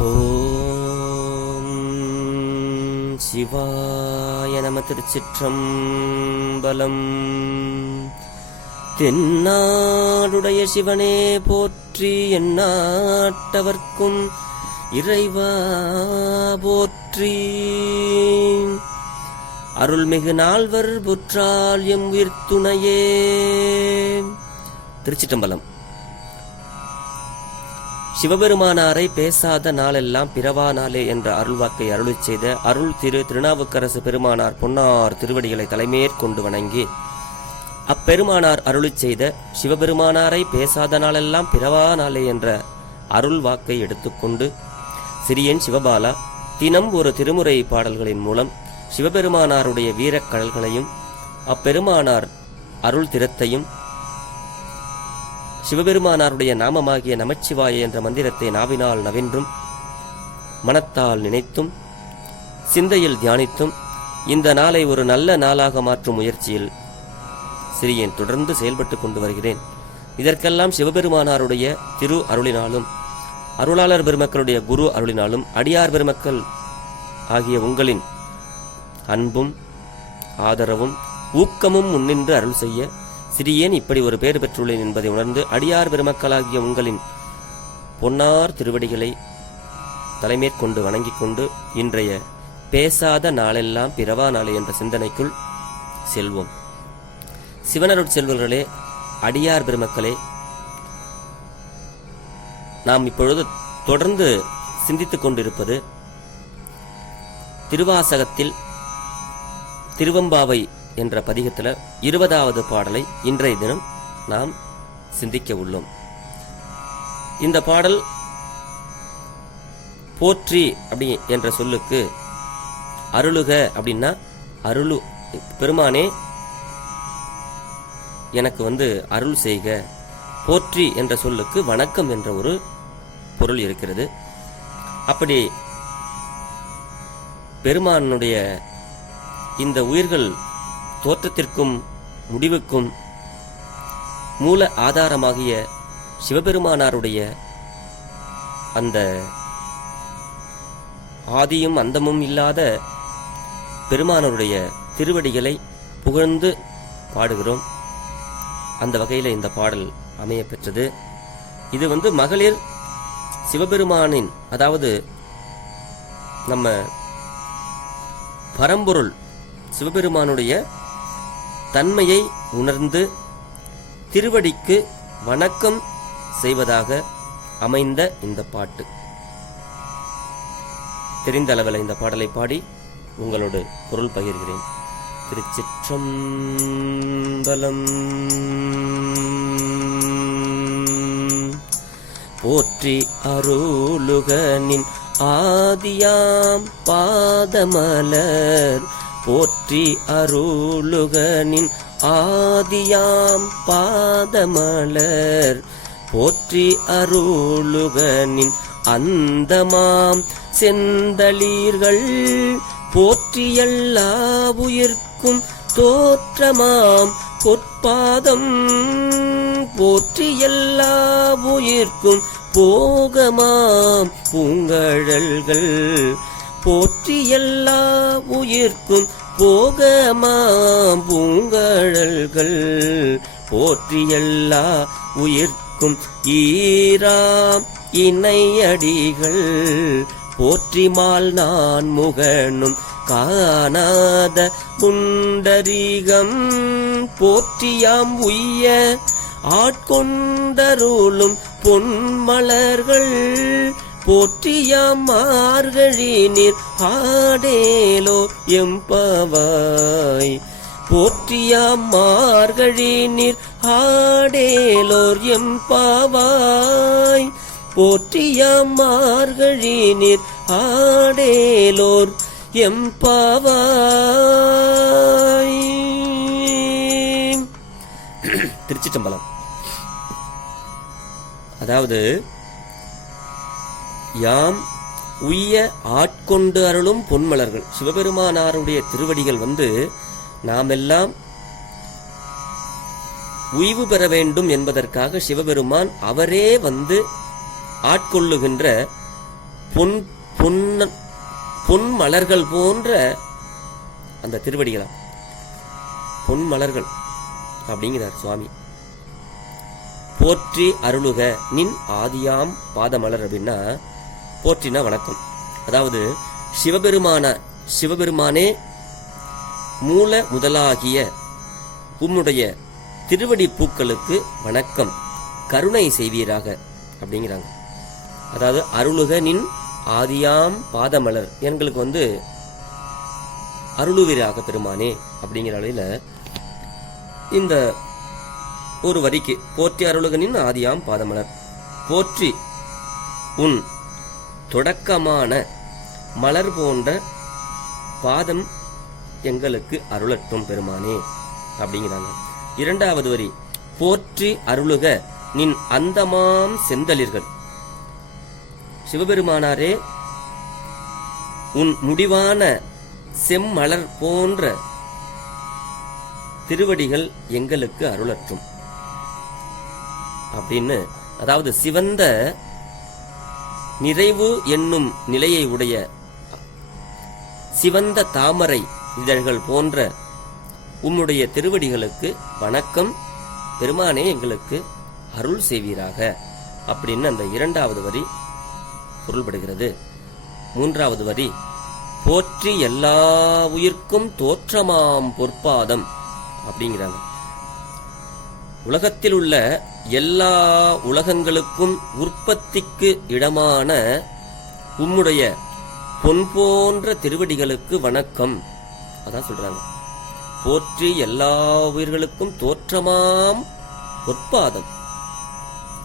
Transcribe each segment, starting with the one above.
ஓம் சிவாய நம. திருச்சிற்றம்பலம். தென்னாடுடைய சிவனே போற்றி, எந்நாட்டவர்க்கும் இறைவா போற்றி. அருள்மிகு நால்வர் புற்றால் எம் உயிர்த்துணையே. திருச்சிற்றம்பலம். சிவபெருமானாரை பேசாத நாளெல்லாம் பிறவா நாளே என்ற அருள்வாக்கை அருளிச் செய்த அருள் திரு திருநாவுக்கரசு பெருமானார் பொன்னார் திருவடிகளை தலைமேற்கொண்டு வணங்கி, அப்பெருமானார் அருளிச் செய்த சிவபெருமானாரை பேசாத நாளெல்லாம் பிறவா நாளே என்ற அருள் வாக்கை எடுத்துக்கொண்டு சிறியன் சிவபாலா தினம் ஒரு திருமுறை பாடல்களின் மூலம் சிவபெருமானாருடைய வீரக்கடல்களையும் அப்பெருமானார் அருள் திறத்தையும் சிவபெருமானாருடைய நாமமாகிய நமச்சிவாய என்ற மந்திரத்தை நாவினால் நவின்றும் மனத்தால் நினைத்தும் சிந்தையில் தியானித்தும் இந்த நாளை ஒரு நல்ல நாளாக மாற்றும் முயற்சியில் சிறியன் தொடர்ந்து செயல்பட்டு கொண்டு வருகிறேன். இதற்கெல்லாம் சிவபெருமானாருடைய திரு அருளினாலும் அருளாளர் பெருமக்களுடைய குரு அருளினாலும் அடியார் பெருமக்கள் ஆகிய உங்களின் அன்பும் ஆதரவும் ஊக்கமும் முன்னின்று அருள் செய்ய சிறியேன் இப்படி ஒரு பேறு பெற்றுள்ளேன் என்பதை உணர்ந்து அடியார் பெருமக்களாகிய உங்களின் பொன்னார் திருவடிகளை தலைமேற்கொண்டு வணங்கிக் கொண்டு இன்றைய பேசாத நாளெல்லாம் பிறவா நாளே என்ற சிந்தனைக்குள் செல்வோம். சிவனருட் செல்வர்களே, அடியார் பெருமக்களே, நாம் இப்பொழுது தொடர்ந்து சிந்தித்துக் கொண்டிருப்பது திருவாசகத்தில் திருவம்பாவை என்ற பதிகத்தில் 20வது பாடலை இன்றைய தினம் நாம் சிந்திக்க உள்ளோம். இந்த பாடல் போற்றி அப்படி என்ற சொல்லுக்கு அருளுக அப்படின்னா அருளு பெருமானே எனக்கு அருள் செய்க. போற்றி என்ற சொல்லுக்கு வணக்கம் என்ற ஒரு பொருள் இருக்கிறது. அப்படி பெருமானுடைய இந்த உயிர்கள் தோற்றத்திற்கும் முடிவுக்கும் மூல ஆதாரமாகிய சிவபெருமானாருடைய அந்த ஆதியும் அந்தமும் இல்லாத பெருமானாருடைய திருவடிகளை புகழ்ந்து பாடுகிறோம். அந்த வகையில் இந்த பாடல் அமைய பெற்றது. இது மகளிர் சிவபெருமானின், அதாவது நம்ம பரம்பொருள் சிவபெருமானுடைய தன்மையை உணர்ந்து திருவடிக்கு வணக்கம் செய்வதாக அமைந்த இந்த பாட்டு. தெரிந்த அளவில் இந்த பாடலை பாடி உங்களோடு பொருள் பகிர்கிறேன். திருச்சிற்றம்பலம். போற்றி அருளுகனின் ஆதியாம் பாதமலர், போற்றி அருளுகனின் ஆதியாம் பாதமலர், போற்றி அருளுகனின் அந்தமாம் செந்தளீர்கள், போற்றி எல்லா உயிர்க்கும் தோற்றமாம் பொற்பாதம், போற்றி எல்லா உயிர்க்கும் போகமாம் பூங்கழல்கள், போற்றி எல்லா உயிர்க்கும் போகமாம் பூங்கழல்கள், போற்றி எல்லா உயிர்க்கும் ஈராம் இணையடிகள், போற்றி மால் நான் முகனும் காணாத புண்டரீகம், போற்றியாம் உய்ய ஆட்கொண்டருளும் பொன்மலர்கள், போற்றியாம் மார்கழி நீர் ஆடேலோ எம்பவாய், போற்றியாம் மார்கழி நீர் ஆடேலோர் எம்பவாய், போற்றியாம் மார்கழி நீர் ஆடேலோர் எம்பவாய். திருச்சிற்றம்பலம். அதாவது யாம் உய்ய ஆட்கொண்டு அருளும் பொன்மலர்கள், சிவபெருமானாருடைய திருவடிகள் நாமெல்லாம் உய்வு பெற வேண்டும் என்பதற்காக சிவபெருமான் அவரே ஆட்கொள்ளுகின்ற பொன் பொன்ன பொன் மலர்கள் போன்ற அந்த திருவடிகளா, பொன் மலர்கள் அப்படிங்கிறார் சுவாமி. போற்றி அருளுக நின் ஆதியாம் பாதமலர் அப்படின்னா, போற்றினா வணக்கம். அதாவது சிவபெருமானே மூல முதலாகிய உம்முடைய திருவடி பூக்களுக்கு வணக்கம், கருணை செய்வீராக அப்படிங்கிறாங்க. அதாவது அருளுக நின் ஆதியாம் பாதமலர், எங்களுக்கு அருளுவீராக பெருமானே அப்படிங்கிற அளவில் இந்த ஒரு வரிக்கு போற்றி அருளுகனின் ஆதியாம் பாதமலர், போற்றி உன் தொடக்கமான மலர் போன்ற பாதம் எங்களுக்கு அருளட்டும் பெருமானே அப்படிங்கிறாங்க. இரண்டாவது வரி, போற்றி அருளுக நின் அந்தமாம் செந்தளிர்கள். சிவபெருமானாரே உன் முடிவான செம்மலர் போன்ற திருவடிகள் எங்களுக்கு அருளட்டும் அப்படின்னு, அதாவது சிவந்த நிறைவு என்னும் நிலையை உடைய சிவந்த தாமரை இதழ்கள் போன்ற உம்முடைய திருவடிகளுக்கு வணக்கம் பெருமானே, எங்களுக்கு அருள் செய்வீராக அப்படின்னு அந்த இரண்டாவது வரி பொருள்படுகிறது. மூன்றாவது வரி, போற்றி எல்லா உயிர்க்கும் தோற்றமாம் பொற்பாதம் அப்படிங்கிறாங்க. உலகத்தில் உள்ள எல்லா உலகங்களுக்கும் உற்பத்திக்கு இடமான உம்முடைய பொன் போன்ற திருவடிகளுக்கு வணக்கம். அதான் சொல்றாங்க, போற்றி எல்லா உயிர்களுக்கும் தோற்றமாம் பொற்பாதம்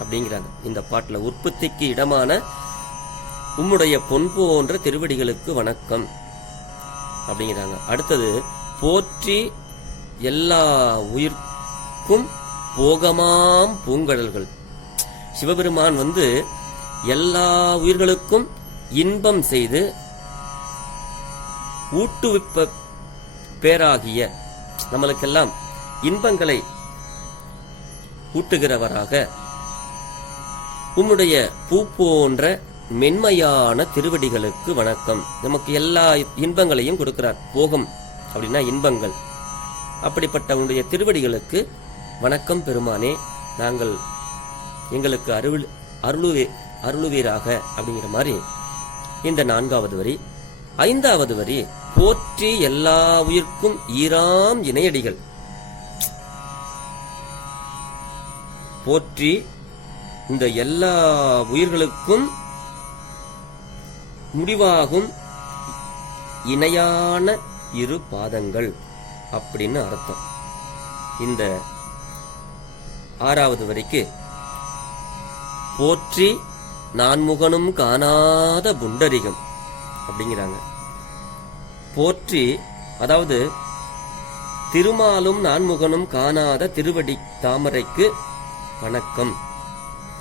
அப்படிங்கிறாங்க. இந்த பாட்டுல உற்பத்திக்கு இடமான உம்முடைய பொன் போன்ற திருவடிகளுக்கு வணக்கம் அப்படிங்கிறாங்க. அடுத்தது, போற்றி எல்லா உயிர்க்கும் போகமாம் பூங்கடல்கள். சிவபெருமான் எல்லா உயிர்களுக்கும் இன்பம் செய்து ஊட்டுவிப்ப பேராகிய நம்மளுக்கெல்லாம் இன்பங்களை ஊட்டுகிறவராக உம்முடைய பூ போன்ற மென்மையான திருவடிகளுக்கு வணக்கம். நமக்கு எல்லா இன்பங்களையும் கொடுக்கிறார். போகம் அப்படின்னா இன்பங்கள். அப்படிப்பட்ட உன்னுடைய திருவடிகளுக்கு வணக்கம் பெருமானே, நாங்கள் எங்களுக்கு அருளுவீராக அப்படிங்கிற மாதிரி இந்த நான்காவது வரி. ஐந்தாவது வரி, போற்றி எல்லா உயிர்க்கும் ஈராம் இணையடிகள். போற்றி இந்த எல்லா உயிர்களுக்கும் முடிவாகும் இணையான இரு பாதங்கள் அப்படின்னு அர்த்தம். இந்த ஆறாவது வரைக்கு போற்றி நான்முகனும் காணாத புண்டரிகம் அப்படிங்கிறாங்க. போற்றி அதாவது திருமாலும் நான்முகனும் காணாத திருவடி தாமரைக்கு வணக்கம்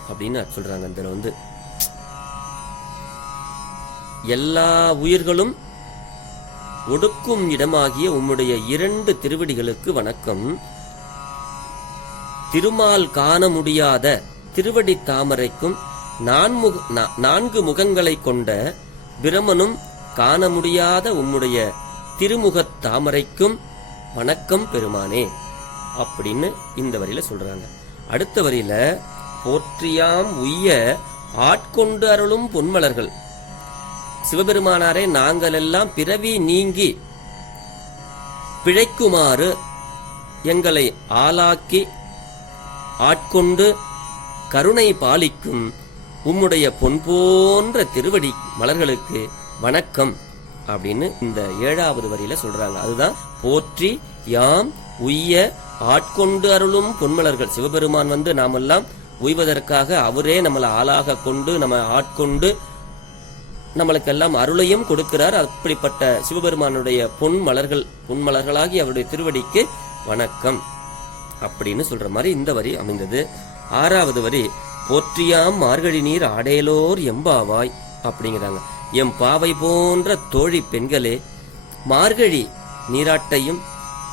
அப்படின்னு சொல்றாங்க. இதுல எல்லா உயிர்களும் ஒடுக்கும் இடமாகிய உம்முடைய இரண்டு திருவடிகளுக்கு வணக்கம். திருமால் காண முடியாத திருவடி தாமரைக்கும் நான்கு முகங்களை கொண்ட பிரமனும் காண முடியாத உம்முடைய திருமுகத் தாமரைக்கும் வணக்கம் பெருமானே அப்படின்னு இந்த வரியில சொல்றாங்க. அடுத்த வரியில, போற்றியாம் உய்ய ஆட்கொண்டு அருளும் பொன்மலர்கள். சிவபெருமானாரே, நாங்கள் எல்லாம் பிறவி நீங்கி பிழைக்குமாறு எங்களை ஆளாக்கி ஆட்கொண்டு கருணை பாலிக்கும் உம்முடைய பொன் போன்ற திருவடி மலர்களுக்கு வணக்கம் அப்படின்னு இந்த ஏழாவது வரியில சொல்றாங்க. அதுதான் போற்றி யாம் உய்ய ஆட்கொண்டு அருளும் பொன்மலர்கள். சிவபெருமான் நாமெல்லாம் உய்வதற்காக அவரே நம்மளை ஆளாக கொண்டு நம்ம ஆட்கொண்டு நம்மளுக்கெல்லாம் அருளையும் கொடுக்கிறார். அப்படிப்பட்ட சிவபெருமானுடைய பொன்மலர்களாகி அவருடைய திருவடிக்கு வணக்கம் அப்படின்னு சொல்ற மாதிரி இந்த வரி அமைந்தது. ஆறாவது வரி, போற்றியாம் மார்கழி நீர் ஆடேலோர் எம்பாவாய் அப்படிங்கிறாங்க. எம் பாவை போன்ற தோழி பெண்களே, மார்கழி நீராட்டையும்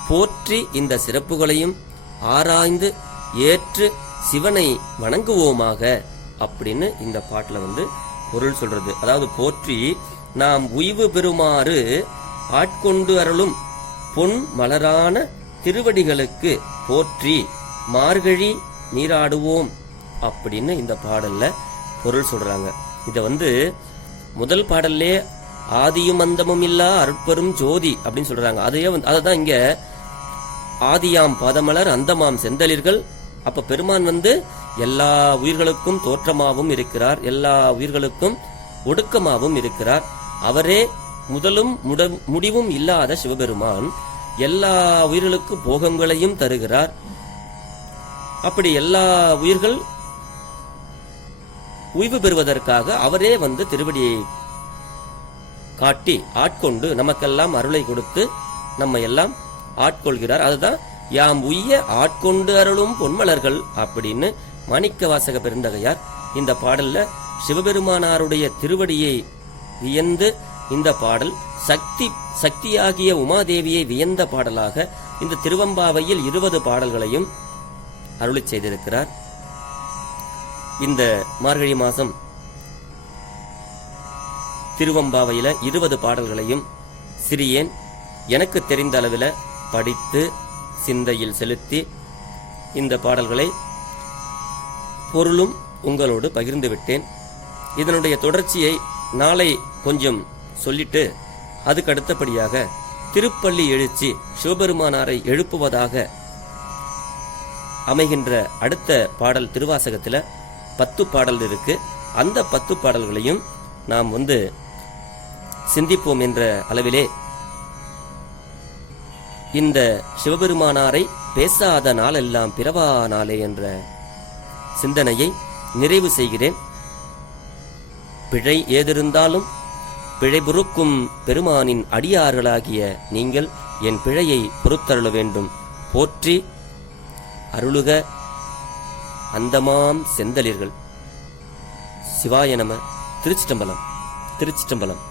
போற்றி இந்த சிறப்புகளையும் ஆராய்ந்து ஏற்று சிவனை வணங்குவோமாக அப்படின்னு இந்த பாட்டுல பொருள் சொல்றது. அதாவது போற்றி நாம் உய்வு பெறுமாறு ஆட்கொண்டு அருளும் பொன் மலரான திருவடிகளுக்கு போற்றி மார்கழி நீராடுவோம் அப்படின்னு இந்த பாடல்ல பொருள் சொல்றாங்க. இத முதல் பாடல்லே ஆதியும் அந்தமும் இல்லா அருட்பெரும் ஜோதி அப்படின்னு சொல்றாங்க. அததான் இங்க ஆதியாம் பாதமலர் அந்தமாம் செந்தளிர்கள். அப்ப பெருமான் எல்லா உயிர்களுக்கும் தோற்றமாகவும் இருக்கிறார், எல்லா உயிர்களுக்கும் ஒடுக்கமாகவும் இருக்கிறார். அவரே முதலும் முடிவும் இல்லாத சிவபெருமான் எல்லா உயிர்களுக்கு போகங்களையும் தருகிறார். அப்படி எல்லா உயிர்கள் உய்வு பெறுவதற்காக அவரே திருவடியை காட்டி ஆட்கொண்டு நமக்கெல்லாம் அருளை கொடுத்து நம்ம எல்லாம் ஆட்கொள்கிறார். அதுதான் யாம் உய்ய ஆட்கொண்டு அருளும் பொன்மலர்கள் அப்படின்னு மாணிக்க வாசக பெருந்தகையார் இந்த பாடல்ல சிவபெருமானாருடைய திருவடியை வியந்து இந்த பாடல் சக்தியாகிய உமாதேவியை வியந்த பாடலாக இந்த திருவம்பாவையில் 20 பாடல்களையும் அருளி செய்திருக்கிறார். இந்த மார்கழி மாசம் திருவம்பாவையில 20 பாடல்களையும் சிறியேன் எனக்கு தெரிந்த அளவில் படித்து சிந்தையில் செலுத்தி இந்த பாடல்களை பொருளும் உங்களோடு பகிர்ந்து விட்டேன். இதனுடைய தொடர்ச்சியை நாளை கொஞ்சம் சொல்லிட்டு அதுக்கு அடுத்தபடியாக திருப்பள்ளி எழுச்சி சிவபெருமானாரை எழுப்புவதாக அமைகின்ற அடுத்த பாடல் திருவாசகத்துல 10 பாடல் இருக்கு. அந்த 10 பாடல்களையும் நாம் சிந்திப்போம் என்ற அளவிலே இந்த சிவபெருமானாரை பேசாத நாளெல்லாம் பிறவா நாளே என்ற சிந்தனையை நிறைவு செய்கிறேன். பிழை ஏதிருந்தாலும் பிழை பொறுக்கும் பெருமானின் அடியார்களாகிய நீங்கள் என் பிழையை பொறுத்தருள வேண்டும். போற்றி அருளுக அந்தமாம் செந்தளிர்கள். சிவாய நம. திருச்சிற்றம்பலம். திருச்சிற்றம்பலம்.